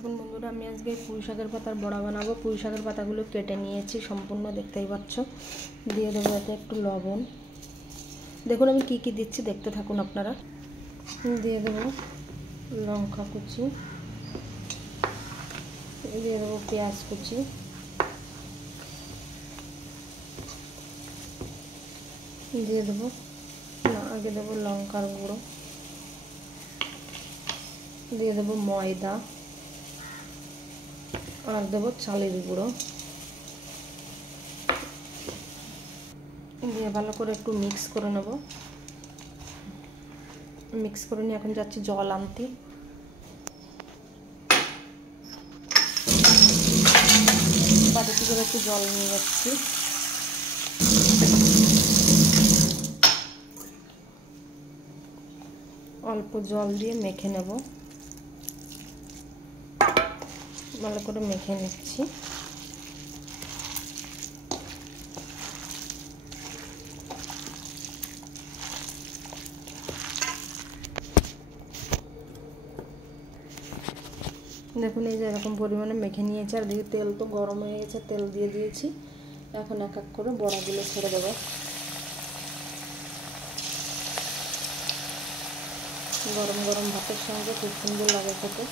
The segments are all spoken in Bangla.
এখন বন্ধুরা আমি আজকে পুঁই শাকের পাতার বড়া বানাবো। পুঁই শাকের পাতাগুলো কেটে নিয়েছি সম্পূর্ণ, দেখতেই পাচ্ছ। দিয়ে দেবো এতে একটু লবণ। দেখুন আমি কি কি দিচ্ছি, দেখতে থাকুন আপনারা। দিয়ে দেবো লঙ্কা কুচি, দিয়ে দেবো পেঁয়াজ কুচি, দিয়ে দেবো আগে দেবো লঙ্কার গুঁড়ো, দিয়ে দেবো ময়দা, আর দেবো চালের গুঁড়ো। দিয়ে ভালো করে একটু মিক্স করে নেব। মিক্স করে নিয়ে এখন যাচ্ছি জল আনতে। বাটিতে করে একটু জল নিয়ে যাচ্ছি। অল্প জল দিয়ে মেখে নেব, ভালো করে মেখে নিচ্ছি। দেখুন এই যে এরকম পরিমাণে মেখে নিয়েছি, আর দিকে তেল তো গরম হয়ে গেছে, তেল দিয়ে দিয়েছি। এখন এক এক করে বড়াগুলো ছেড়ে দেবো। গরম গরম ভাতের সঙ্গে খুব সুন্দর লাগে খেতে।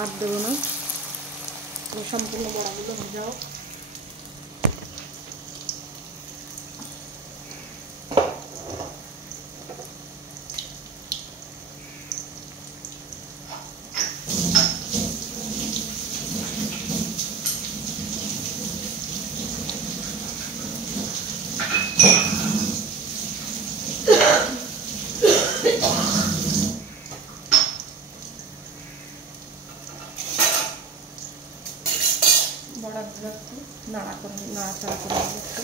আর দেবো না, সম্পূর্ণ বড়াগুলো ভেজা হোক। বড়াগুলো একটু নাড়াচাড়া করে নেবো একটু।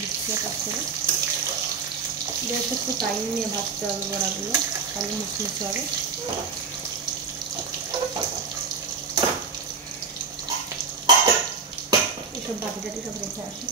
দিচ্ছি এক করে। বেশ একটু টাইম নিয়ে ভাজতে হবে বড়াগুলো, তাহলে মুচমুচে হবে। এসব বাটি টাটি সব রেখে আসি।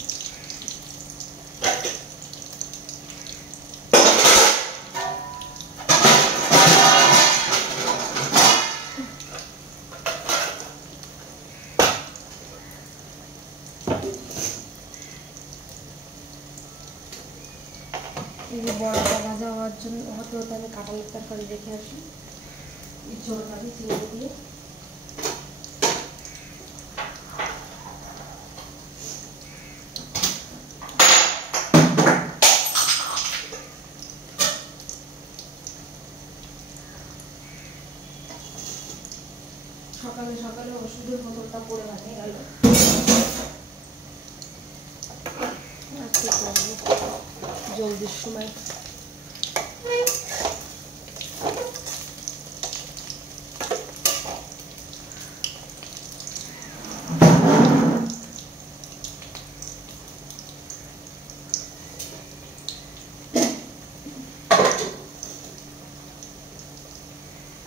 এই যে বড়াটা ভাজা হওয়ার জন্য হতে হতে আমি কাঁঠালের তরকারি রেখে আসি, ঝোলটাকে চিড়ে দিয়ে। সকালে সকালে ওষুধের বোতলটা পড়ে ভাঙে গেল। জলদির সময়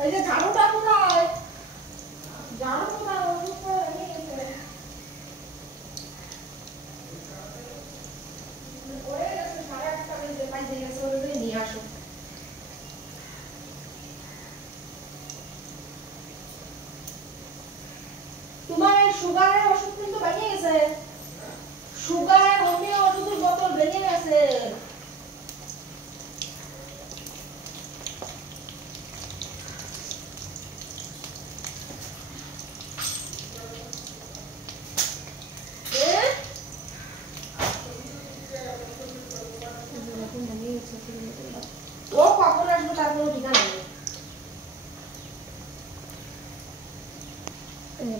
এই যে ঝাড়ুটা কোথায়, ঝাড়ু কোথায়, ওষুধ করে নিয়ে গেছে। নিয়ে আসো। তোমার সুগারের ওষুধ কিন্তু ভেঙে গেছে, সুগার হোমিও ওষুধের বোতল ভেঙে গেছে। ও কখন আসবে তার কোনো ঠিকানা নেই।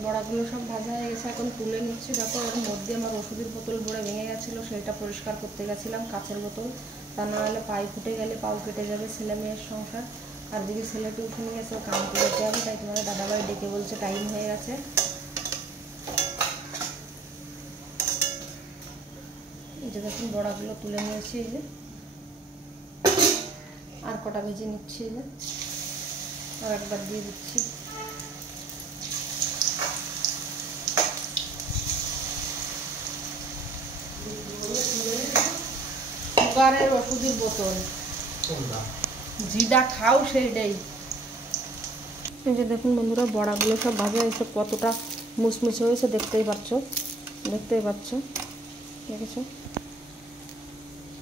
বড়াগুলো সব ভাজা হয়ে গেছে, এখন তুলে নিচ্ছি। দেখো এর মধ্যে আমার ওষুধের বোতল ভরে ভেঙে গেছিলো, সেটা পরিষ্কার করতে গেছিলাম, কাঁচের বোতল। তা না হলে পায়ে ফুটে গেলে পাও কেটে যাবে, ছেলে মেয়ের সংসার। আর দিকে ছেলেটি উঠে নিয়ে গেছে, ও কামতে যেতে হবে, তাই তোমাদের দাদাভাই ডেকে বলছে টাইম হয়ে গেছে। এই যে দেখুন বড়াগুলো তুলে নিয়েছি, এই যে আর কটা ভেজে নিচ্ছি, এই যে আর একবার দিয়ে দিচ্ছি। সুগারের ওষুধের বোতল, যেটা খাও সেইটাই। এই যে দেখুন বন্ধুরা বড়াগুলো সব ভাজা হয়েছে, কতটা মুচমুচে হয়েছে দেখতেই পাচ্ছ, দেখতেই পাচ্ছ, দেখেছো।